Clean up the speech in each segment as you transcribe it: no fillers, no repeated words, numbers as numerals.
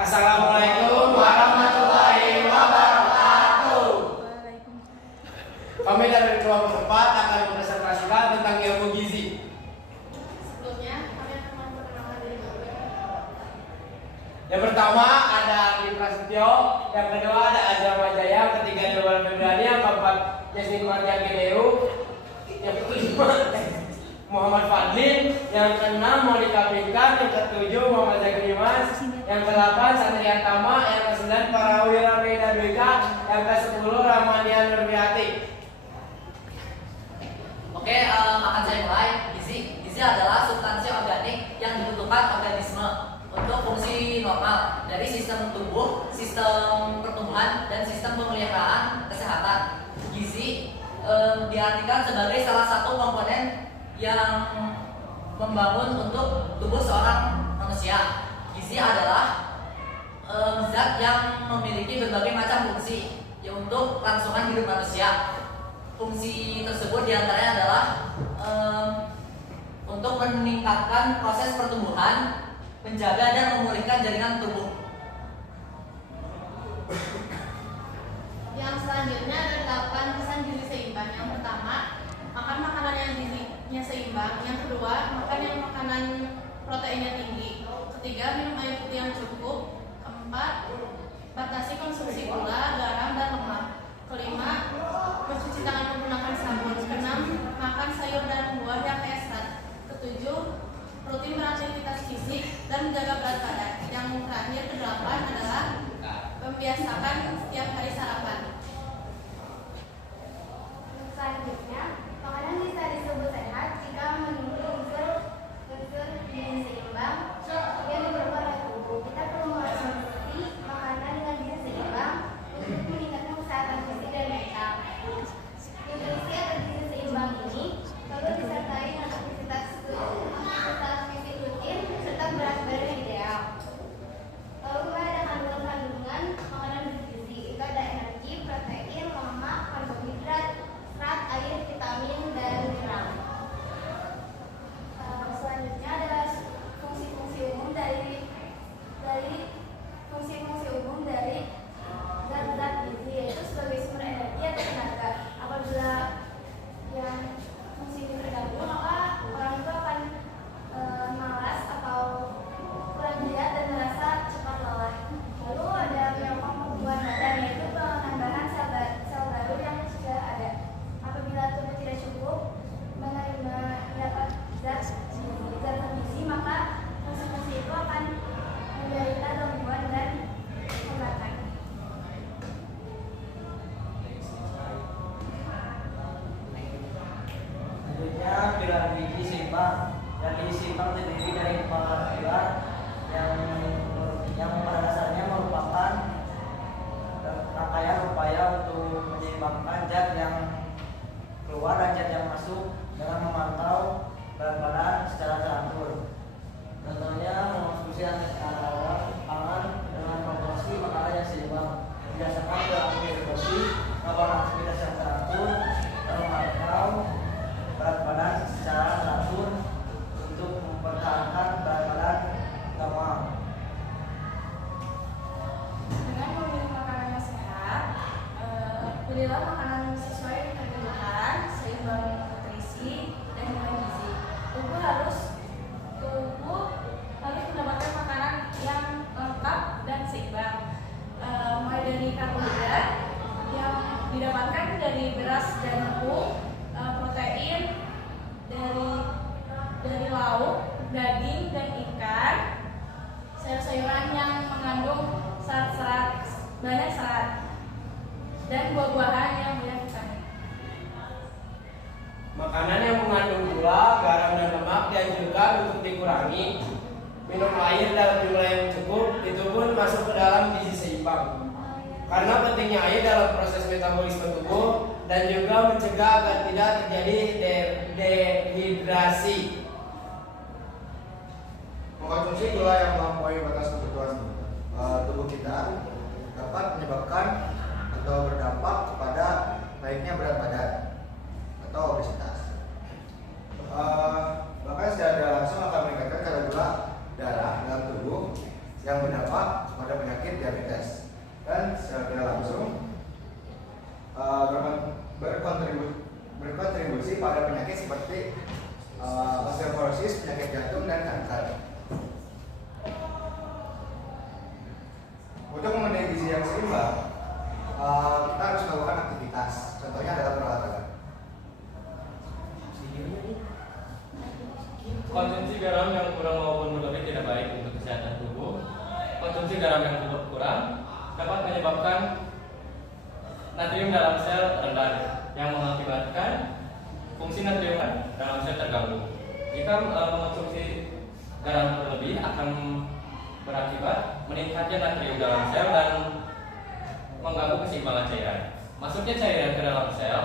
Assalamualaikum warahmatullahi wabarakatuh. Kami dari kelompok 4 akan mempresentasikan tentang ilmu gizi. Sebelumnya, kami akan memperkenalkan diri kami. Yang pertama ada Andi Prasetyo, yang kedua ada Azam Majaya, yang ketiga Dewan Febrani, yang keempat Jasmin Martia Gederu, yang kelima Muhammad Fadlin, yang keenam Monica Pinkan, yang ketujuh Muhammad Zaki Mas, yang ke-8 Satria Tama, yang ke-9 Parawira Reda Dwika, yang ke-10 Ramania Nurbiati. Oke, akan saya mulai. Gizi adalah substansi organik yang dibutuhkan organisme untuk fungsi normal dari sistem tubuh, sistem pertumbuhan, dan sistem pemeliharaan kesehatan. Gizi diartikan sebagai salah satu komponen yang membangun untuk tubuh seorang manusia. Gizi adalah zat yang memiliki berbagai macam fungsi untuk kelangsungan hidup manusia. Fungsi tersebut diantaranya adalah untuk meningkatkan proses pertumbuhan, menjaga dan memulihkan jaringan tubuh. Yang selanjutnya ada 8 pesan gizi seimbang. Yang pertama, makan makanan yang gizinya seimbang. Yang kedua, makan yang makanan proteinnya tinggi. Ketiga, minum air putih yang cukup. Keempat, batasi konsumsi gula, garam, dan lemak. Kelima, mencuci tangan menggunakan sabun. Keenam, makan sayur dan buah yang kaya serat. Ketujuh, rutin beraktivitas fisik dan menjaga berat badan. Yang terakhir, ke-8 adalah membiasakan setiap hari sarapan. Selanjutnya, makanan bisa disebut sehat jika mengandung unsur gizi seimbang yang diperlukan oleh tubuh. Kita perlu mengonsumsi makanan dengan gizi seimbang untuk meningkatkan kesehatan fisik dan mental. Nutrisi atau gizi seimbang ini perlu disertai dengan aktivitas fisik rutin serta berat badan ideal. Lalu kemudian ada kandungan makanan bergizi. Itu ada energi, protein, lemak, karbohidrat, serat, air, vitamin, dan mineral. Selanjutnya adalah fungsi-fungsi umum dari zat-zat gizi, yaitu sebagai sumber energi atau tenaga. Apabila yang fungsi ini terganggu, maka orang itu akan malas atau kurang giat dan merasa cepat lelah. Lalu ada penyokong pertumbuhan badan, yaitu penambahan sel baru yang sudah ada. Apabila tubuh tidak cukup mendapat zat gizi, maka fungsi-fungsi itu akan menderita gangguan dan hambatan. Selanjutnya, pilar gizi seimbang. Yang gizi seimbang terdiri dari 4 pilar yang pada dasarnya merupakan rangkaian upaya untuk menyeimbangkan zat yang keluar dan zat yang masuk dengan memantau berat badan secara teratur. Contohnya mengonsumsi antara pangan dengan proporsi makanan yang seimbang, berdasarkan perilaku porsi, melakukan aktivitas yang teratur, dan memantau berat badan secara teratur untuk mempertahankan berat badan normal. Dengan memilih makanan yang sehat, pilihlah makanan sesuai dengan kebutuhan, seimbang nutrisi dan nilai gizi. Tubuh harus mendapatkan makanan yang lengkap dan seimbang. Mulai dari karbohidrat yang didapatkan dari beras dan tepung, protein dari lauk, daging dan ikan, sayur-sayuran yang mengandung banyak serat, dan buah-buahan yang banyak vitamin. Makanan yang mengandung gula, garam, dan lemak dianjurkan untuk dikurangi. Minum air dalam jumlah yang cukup itu pun masuk ke dalam gizi seimbang. Karena pentingnya air dalam proses metabolisme tubuh dan juga mencegah agar tidak terjadi dehidrasi. Mengkonsumsi gula yang melampaui batas kebutuhan tubuh kita dapat menyebabkan atau berdampak kepada naiknya berat badan atau obesitas. Bahkan secara langsung akan meningkatkan kadar gula darah dalam tubuh yang berdampak pada penyakit diabetes dan secara tidak langsung berkontribusi pada penyakit seperti osteoporosis, penyakit jantung, dan kanker. Untuk memenuhi gizi yang seimbang, kita harus melakukan aktivitas. Contohnya adalah berolahraga. Konsumsi garam yang kurang maupun berlebih tidak baik untuk kesehatan tubuh. Konsumsi garam yang kurang dapat menyebabkan natrium dalam sel rendah, yang mengakibatkan fungsi natrium dalam sel terganggu. Jika mengonsumsi garam berlebih akan berakibat meningkatnya natrium dalam sel dan mengganggu keseimbangan cairan. Masuknya cairan ke dalam sel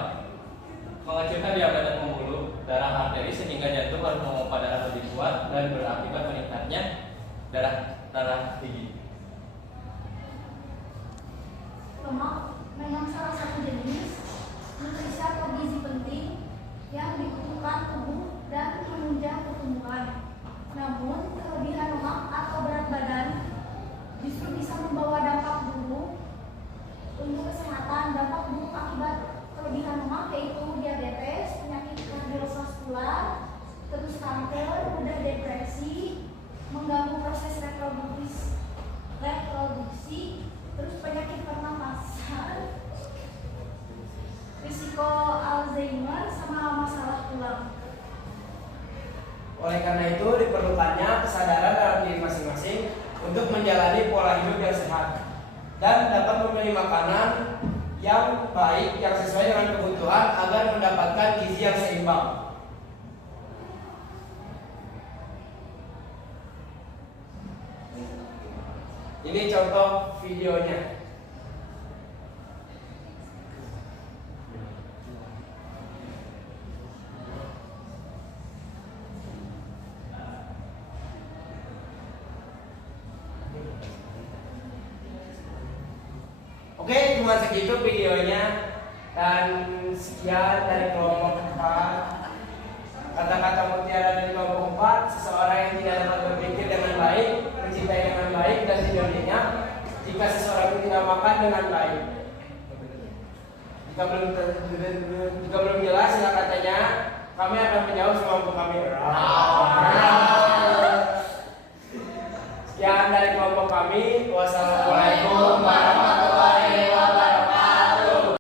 mengecilkan diameter pembuluh darah arteri sehingga jantung harus memompa darah lebih kuat dan berakibat meningkatnya darah tinggi. Lemak memang salah satu jenis nutrisi atau gizi penting yang dibutuhkan tubuh dan menunjang pertumbuhan. Namun, kelebihan lemak atau berat badan justru bisa membawa dampak buruk untuk kesehatan. Dampak buruk akibat kelebihan lemak yaitu diabetes, penyakit kardiovaskular, terus kanker, mudah depresi, mengganggu proses reproduksi, terus penyakit pernapasan, risiko Alzheimer, sama masalah tulang. Oleh karena itu diperlukannya kesadaran dalam diri masing-masing untuk menjalani pola hidup yang sehat dan dapat memilih makanan yang baik yang sesuai dengan kebutuhan agar mendapatkan gizi yang seimbang. Ini contoh videonya. Oke, cuma segitu videonya dan sekian dari kelompok 4. Kata-kata mutiara dari kelompok 4, seseorang yang tidak dapat berpikir dengan baik, mencintai dengan baik dan tidurnya jika seseorang itu tidak makan dengan baik. Jika belum jelas, silakan tanya. Kami akan menjawab semampu kami.